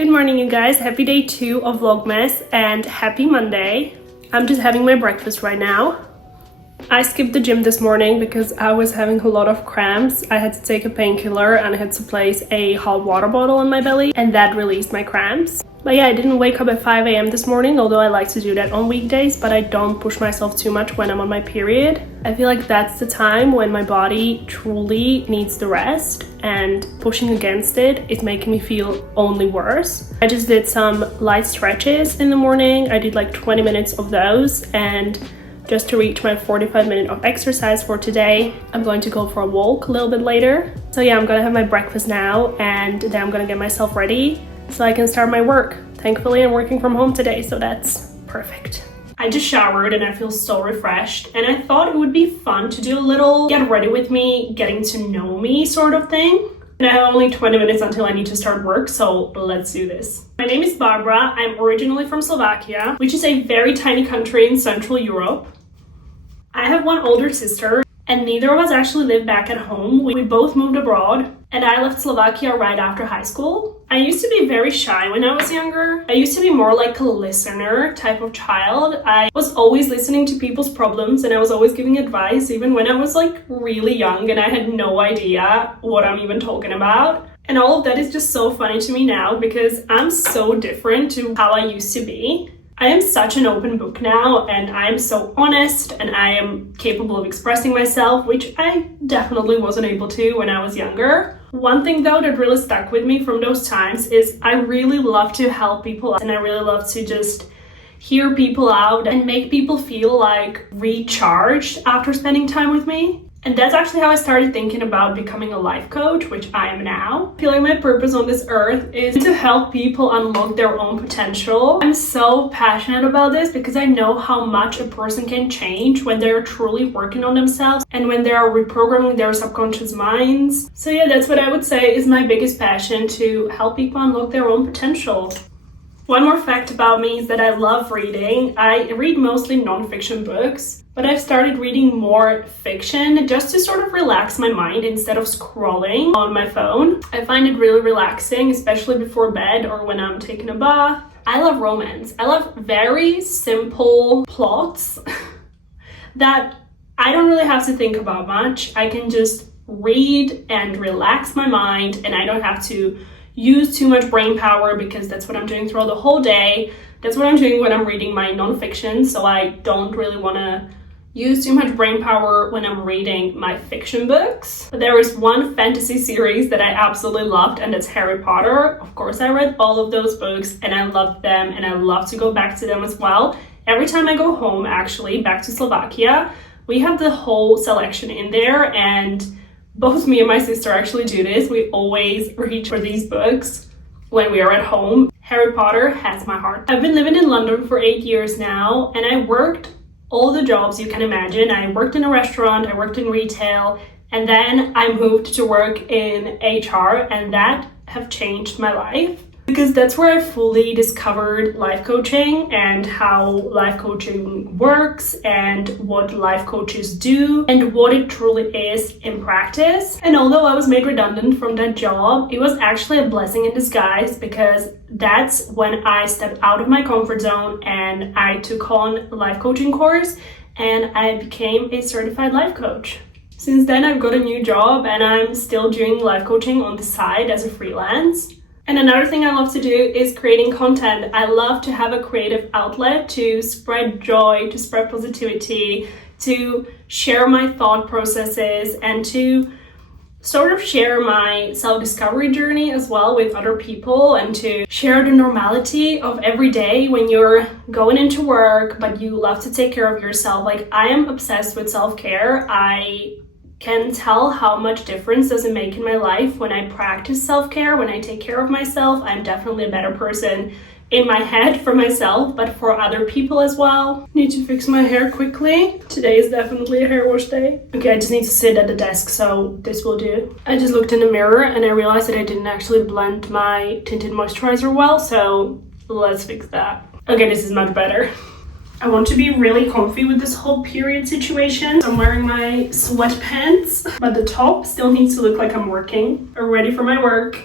Good morning, you guys. Happy day 2 of vlogmas and happy Monday. I'm just having my breakfast right now. I skipped the gym this morning because I was having a lot of cramps. I had to take a painkiller and I had to place a hot water bottle on my belly, and that released my cramps. But yeah, I didn't wake up at 5 a.m. this morning, although I like to do that on weekdays, but I don't push myself too much when I'm on my period. I feel like that's the time when my body truly needs the rest, and pushing against it is making me feel only worse. I just did some light stretches in the morning. I did like 20 minutes of those, and just to reach my 45-minute of exercise for today, I'm going to go for a walk a little bit later. So yeah, I'm gonna have my breakfast now, and then I'm gonna get myself ready so I can start my work. Thankfully, I'm working from home today, so that's perfect. I just showered and I feel so refreshed, and I thought it would be fun to do a little get ready with me, getting to know me sort of thing. And I have only 20 minutes until I need to start work, so let's do this. My name is Barbara. I'm originally from Slovakia, which is a very tiny country in Central Europe. I have one older sister, and neither of us actually live back at home. We both moved abroad, and I left Slovakia right after high school. I used to be very shy when I was younger. I used to be more like a listener type of child. I was always listening to people's problems, and I was always giving advice, even when I was like really young and I had no idea what I'm even talking about. And all of that is just so funny to me now because I'm so different to how I used to be. I am such an open book now, and I am so honest, and I am capable of expressing myself, which I definitely wasn't able to when I was younger. One thing though that really stuck with me from those times is I really love to help people out, and I really love to just hear people out and make people feel like recharged after spending time with me. And that's actually how I started thinking about becoming a life coach, which I am now. I feel like my purpose on this earth is to help people unlock their own potential. I'm so passionate about this because I know how much a person can change when they're truly working on themselves and when they are reprogramming their subconscious minds. So yeah, that's what I would say is my biggest passion, to help people unlock their own potential. One more fact about me is that I love reading. I read mostly non-fiction books, but I've started reading more fiction just to sort of relax my mind instead of scrolling on my phone. I find it really relaxing, especially before bed or when I'm taking a bath. I love romance. I love very simple plots that I don't really have to think about much. I can just read and relax my mind, and I don't have to use too much brain power because that's what I'm doing throughout the whole day. That's what I'm doing when I'm reading my non-fiction, so I don't really want to use too much brain power when I'm reading my fiction books. But there is one fantasy series that I absolutely loved, and that's Harry Potter. Of course, I read all of those books and I loved them, and I love to go back to them as well. Every time I go home, actually, back to Slovakia, we have the whole selection in there, and both me and my sister actually do this. We always reach for these books when we are at home. Harry Potter has my heart. I've been living in London for 8 years now, and I worked all the jobs you can imagine. I worked in a restaurant, I worked in retail, and then I moved to work in HR, and that have changed my life. Because that's where I fully discovered life coaching and how life coaching works and what life coaches do and what it truly is in practice. And although I was made redundant from that job, it was actually a blessing in disguise, because that's when I stepped out of my comfort zone and I took on a life coaching course and I became a certified life coach. Since then, I've got a new job and I'm still doing life coaching on the side as a freelance. And another thing I love to do is creating content. I love to have a creative outlet to spread joy, to spread positivity, to share my thought processes, and to sort of share my self-discovery journey as well with other people, and to share the normality of every day when you're going into work, but you love to take care of yourself. Like, I am obsessed with self-care. I can tell how much difference does it make in my life when I practice self-care, when I take care of myself. I'm definitely a better person in my head for myself, but for other people as well. Need to fix my hair quickly. Today is definitely a hair wash day. Okay, I just need to sit at the desk, so this will do. I just looked in the mirror and I realized that I didn't actually blend my tinted moisturizer well, so let's fix that. Okay, this is much better. I want to be really comfy with this whole period situation. I'm wearing my sweatpants, but the top still needs to look like I'm working or ready for my work.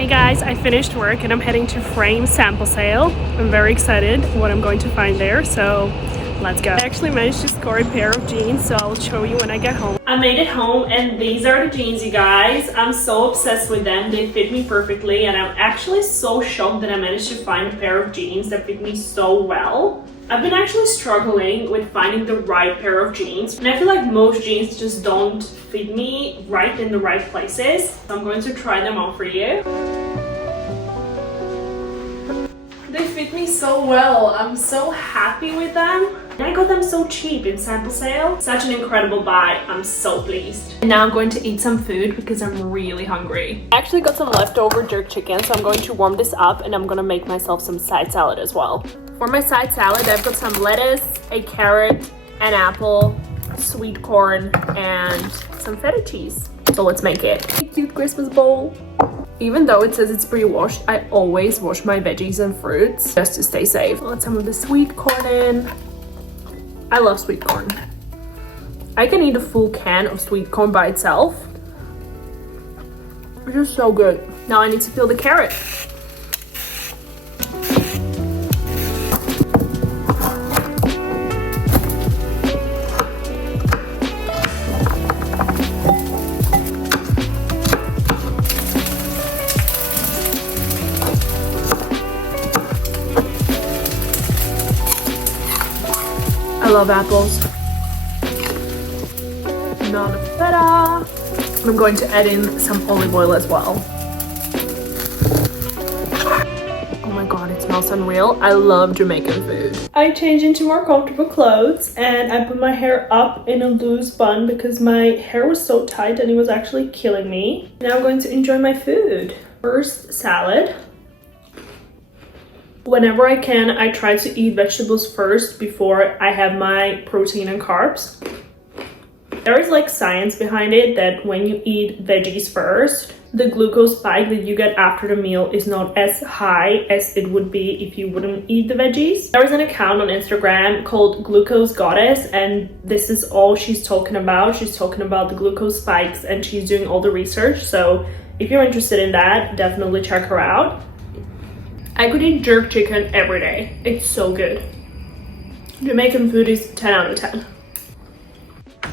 Hey guys, I finished work and I'm heading to Frame sample sale. I'm very excited what I'm going to find there, so let's go. I actually managed to score a pair of jeans, so I'll show you when I get home. I made it home and these are the jeans, you guys. I'm so obsessed with them. They fit me perfectly and I'm actually so shocked that I managed to find a pair of jeans that fit me so well. I've been actually struggling with finding the right pair of jeans, and I feel like most jeans just don't fit me right in the right places. So I'm going to try them on for you. They fit me so well. I'm so happy with them. And I got them so cheap in sample sale. Such an incredible buy. I'm so pleased. And now I'm going to eat some food because I'm really hungry. I actually got some leftover jerk chicken, so I'm going to warm this up and I'm gonna make myself some side salad as well. For my side salad, I've got some lettuce, a carrot, an apple, sweet corn, and some feta cheese. So let's make it. A cute Christmas bowl. Even though it says it's pre-washed, I always wash my veggies and fruits just to stay safe. Let some of the sweet corn in. I love sweet corn. I can eat a full can of sweet corn by itself. It's just so good. Now I need to peel the carrot. I love apples. Not a feta. I'm going to add in some olive oil as well. Oh my god, it smells unreal. I love Jamaican food. I changed into more comfortable clothes and I put my hair up in a loose bun because my hair was so tight and it was actually killing me. Now I'm going to enjoy my food. First, salad. Whenever I can, I try to eat vegetables first before I have my protein and carbs. There is like science behind it that when you eat veggies first, the glucose spike that you get after the meal is not as high as it would be if you wouldn't eat the veggies. There is an account on Instagram called Glucose Goddess and this is all she's talking about. She's talking about the glucose spikes and she's doing all the research. So if you're interested in that, definitely check her out. I could eat jerk chicken every day. It's so good. Jamaican food is 10 out of 10.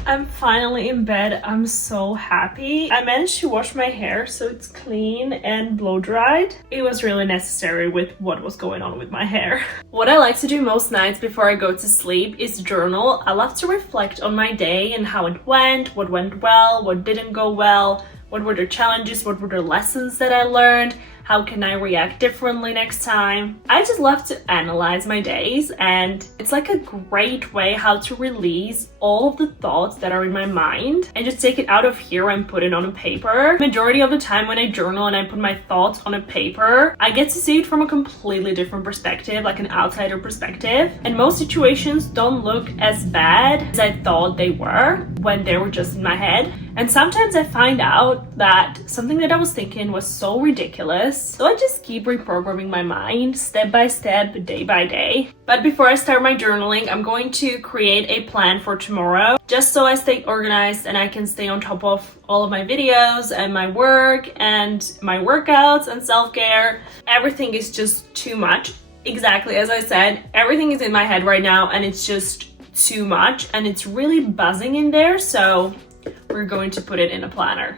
I'm finally in bed. I'm so happy. I managed to wash my hair so it's clean and blow dried. It was really necessary with what was going on with my hair. What I like to do most nights before I go to sleep is journal. I love to reflect on my day and how it went, what went well, what didn't go well, what were the challenges, what were the lessons that I learned, how can I react differently next time? I just love to analyze my days and it's like a great way how to release all of the thoughts that are in my mind and just take it out of here and put it on a paper. Majority of the time when I journal and I put my thoughts on a paper, I get to see it from a completely different perspective, like an outsider perspective. And most situations don't look as bad as I thought they were when they were just in my head. And sometimes I find out that something that I was thinking was so ridiculous. So I just keep reprogramming my mind step by step, day by day. But before I start my journaling, I'm going to create a plan for tomorrow, just so I stay organized and I can stay on top of all of my videos and my work and my workouts and self-care. Everything is just too much. Exactly as I said, everything is in my head right now and it's just too much and it's really buzzing in there. So we're going to put it in a planner.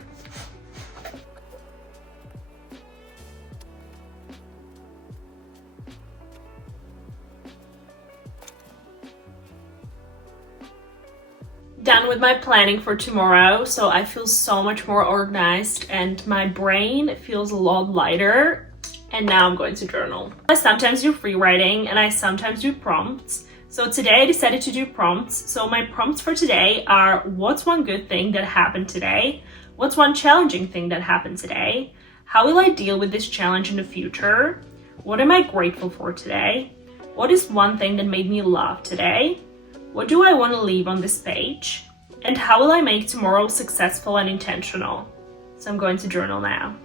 Done with my planning for tomorrow, so I feel so much more organized and my brain feels a lot lighter. And now I'm going to journal. I sometimes do free writing and I sometimes do prompts. So today I decided to do prompts. So my prompts for today are: what's one good thing that happened today? What's one challenging thing that happened today? How will I deal with this challenge in the future? What am I grateful for today? What is one thing that made me laugh today? What do I want to leave on this page? And how will I make tomorrow successful and intentional? So I'm going to journal now.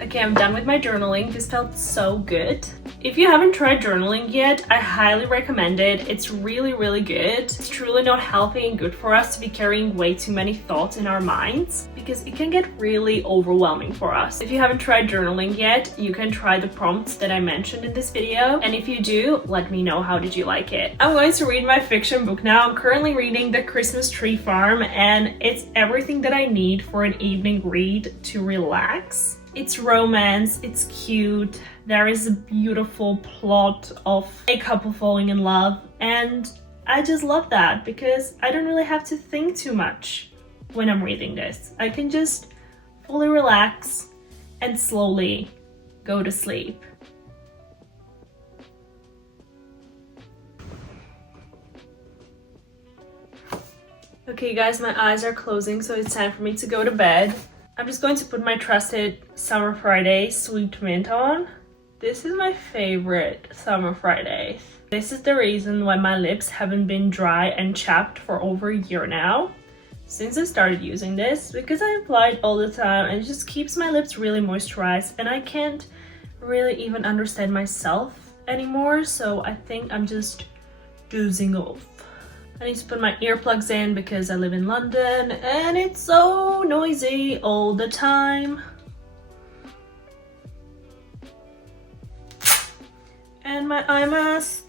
Okay, I'm done with my journaling. This felt so good. If you haven't tried journaling yet, I highly recommend it. It's really, really good. It's truly not healthy and good for us to be carrying way too many thoughts in our minds because it can get really overwhelming for us. If you haven't tried journaling yet, you can try the prompts that I mentioned in this video. And if you do, let me know how did you like it. I'm going to read my fiction book now. I'm currently reading The Christmas Tree Farm, and it's everything that I need for an evening read to relax. It's romance, it's cute, there is a beautiful plot of a couple falling in love, and I just love that because I don't really have to think too much when I'm reading this. I can just fully relax and slowly go to sleep. Okay guys, my eyes are closing, so it's time for me to go to bed. I'm just going to put my trusted Summer Friday Sweet Mint on. This is my favorite Summer Friday. This is the reason why my lips haven't been dry and chapped for over a year now. Since I started using this, because I apply it all the time and it just keeps my lips really moisturized, and I can't really even understand myself anymore, so I think I'm just dozing off. I need to put my earplugs in because I live in London and it's so noisy all the time. And my eye mask.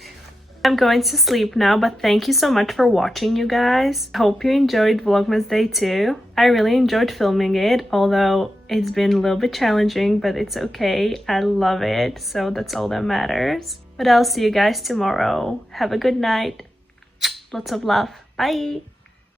I'm going to sleep now, but thank you so much for watching, you guys. Hope you enjoyed Vlogmas Day 2. I really enjoyed filming it, although it's been a little bit challenging, but it's okay. I love it, so that's all that matters. But I'll see you guys tomorrow. Have a good night. Lots of love. Bye.